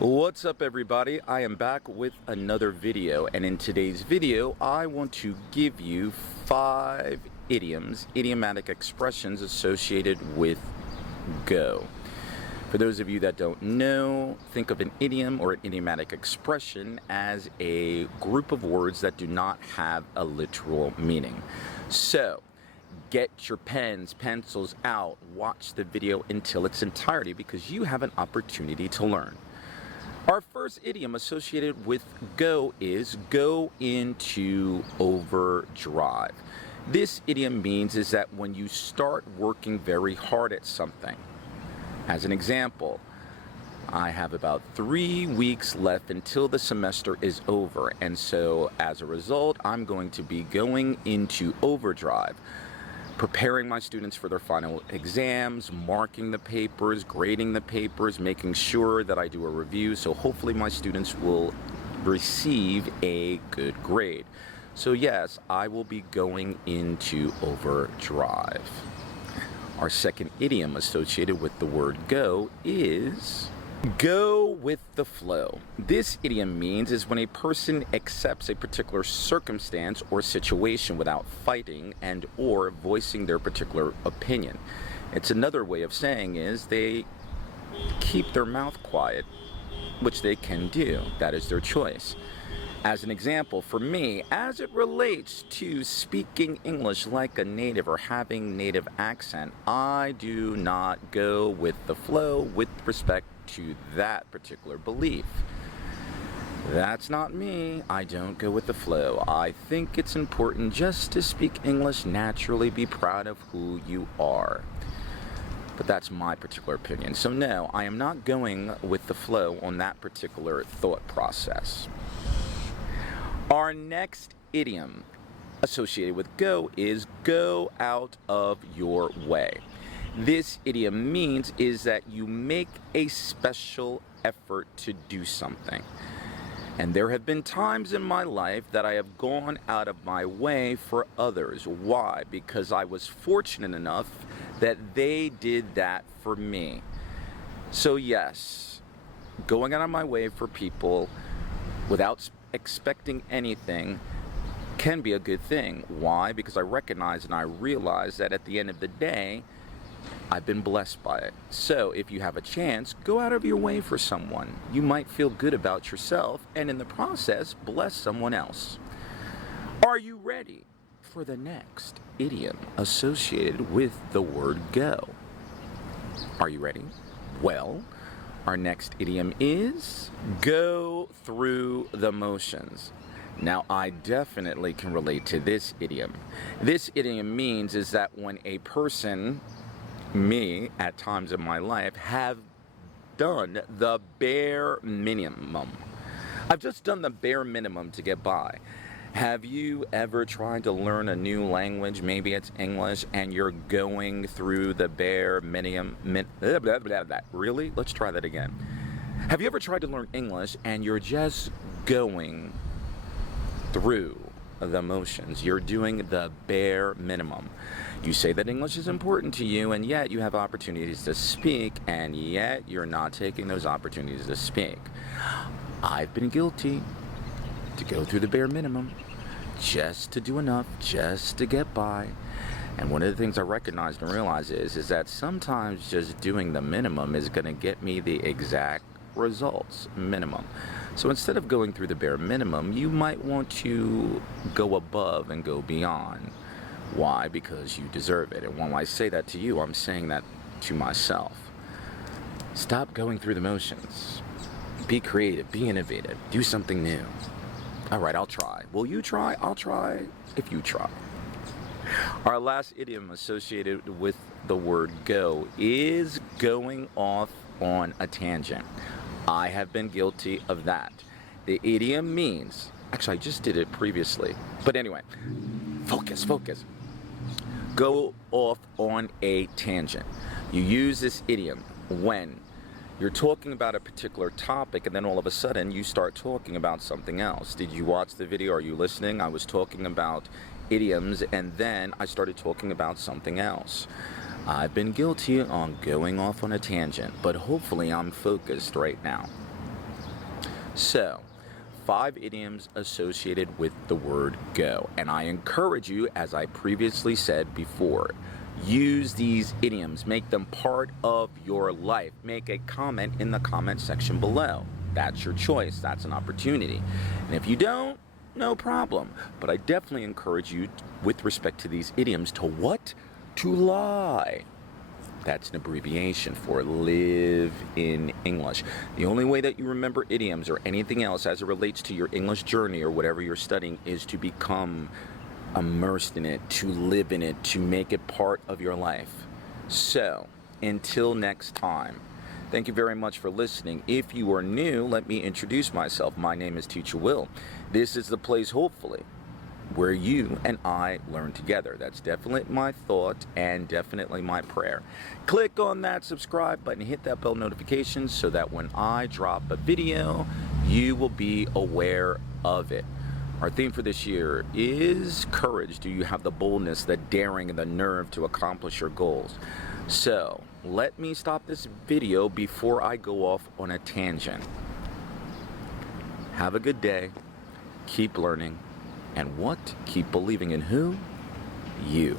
What's up, everybody? I am back with another video, and in today's video I want to give you 5 idioms, idiomatic expressions associated with go. For those of you that don't know, think of an idiom or an idiomatic expression as a group of words that do not have a literal meaning. So get your pens, pencils out, watch the video until its entirety because you have an opportunity to learn. Our first idiom associated with go is go into overdrive. This idiom means is that when you start working very hard at something. As an example, I have about 3 weeks left until the semester is over, and so as a result, I'm going to be going into overdrive, preparing my students for their final exams, marking the papers, grading the papers, making sure that I do a review, so hopefully my students will receive a good grade. So yes, I will be going into overdrive. Our second idiom associated with the word go is go with the flow. This idiom means is when a person accepts a particular circumstance or situation without fighting and or voicing their particular opinion. It's another way of saying is they keep their mouth quiet, which they can do. That is their choice. As an example, for me, as it relates to speaking English like a native or having native accent, I do not go with the flow with respect to that particular belief. That's not me. I don't go with the flow. I think it's important just to speak English naturally, be proud of who you are. But that's my particular opinion. So no, I am not going with the flow on that particular thought process. Our next idiom associated with go is go out of your way. This idiom means is that you make a special effort to do something. And there have been times in my life that I have gone out of my way for others. Why? Because I was fortunate enough that they did that for me. So yes, going out of my way for people without expecting anything can be a good thing. Why? Because I recognize and I realize that at the end of the day, I've been blessed by it. So if you have a chance, go out of your way for someone. You might feel good about yourself and in the process, bless someone else. Are you ready for the next idiom associated with the word go? Are you ready? Well, our next idiom is go through the motions. Now, I definitely can relate to this idiom. This idiom means is that when a person, me, at times in my life, have done the bare minimum. I've just done the bare minimum to get by. Have you ever tried to learn a new language, maybe it's English, and you're going through the bare minimum? Really? Let's try that again. Have you ever tried to learn English and you're just going through the motions? You're doing the bare minimum. You say that English is important to you, and yet you have opportunities to speak, and yet you're not taking those opportunities to speak. I've been guilty to go through the bare minimum, just to do enough, just to get by. And one of the things I recognized and realized is that sometimes just doing the minimum is going to get me the exact results, minimum. So instead of going through the bare minimum, you might want to go above and go beyond. Why? Because you deserve it. And when I say that to you, I'm saying that to myself. Stop going through the motions. Be creative, be innovative, do something new. All right, I'll try. Will you try? I'll try if you try. Our last idiom associated with the word go is going off on a tangent. I have been guilty of that. The idiom means, actually I just did it previously, but anyway, focus. Go off on a tangent. You use this idiom when you're talking about a particular topic and then all of a sudden you start talking about something else. Did you watch the video? Are you listening? I was talking about idioms and then I started talking about something else. I've been guilty on going off on a tangent, but hopefully I'm focused right now. So, 5 idioms associated with the word go. And I encourage you, as I previously said before, use these idioms. Make them part of your life. Make a comment in the comment section below. That's your choice. That's an opportunity. And if you don't, no problem. But I definitely encourage you, with respect to these idioms, to what? To lie. That's an abbreviation for live in English. The only way that you remember idioms or anything else as it relates to your English journey or whatever you're studying is to become immersed in it, to live in it, to make it part of your life. So, until next time, thank you very much for listening. If you are new, let me introduce myself. My name is Teacher Will. This is the place, hopefully, where you and I learn together. That's definitely my thought and definitely my prayer. Click on that subscribe button, hit that bell notification so that when I drop a video, you will be aware of it. Our theme for this year is courage. Do you have the boldness, the daring, and the nerve to accomplish your goals? So, let me stop this video before I go off on a tangent. Have a good day. Keep learning. And what? Keep believing in who? You.